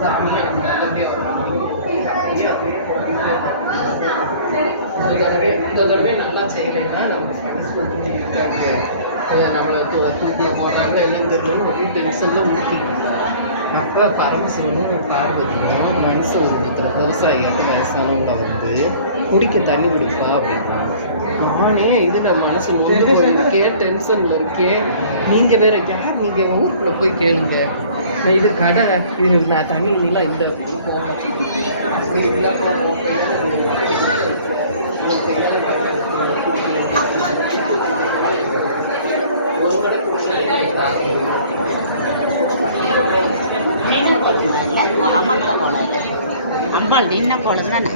சாமி அங்கே அப்படியே இந்த தடவை நல்லா செய்யலைன்னா நமக்கு மனசு வந்து இருக்காது. நம்மளை தூக்கி போடுறாங்களோ என்னன்னு தெரியல, ஒரு டென்ஷனில் ஊட்டி. அப்போ பரமசிவனும் பார்வதியும் மனசு ஊற்றுற விவசாயியாட்ட வயசானவங்களை வந்து குடிக்க தண்ணி குடிப்பா அப்படின்னா, நானே இதில் மனசு நொந்து போயிருக்கேன், டென்ஷனில் இருக்கேன். நீங்கள் வேற யார், நீங்கள் ஊருக்குள்ள போய் கேளுங்க, நான் இது கடை நான் தண்ணி குடிலாம் இல்லை அப்படின்னு போனேன். அப்படி இல்லை ஒரு கடை அம்பாள் நின்ன போல தானே.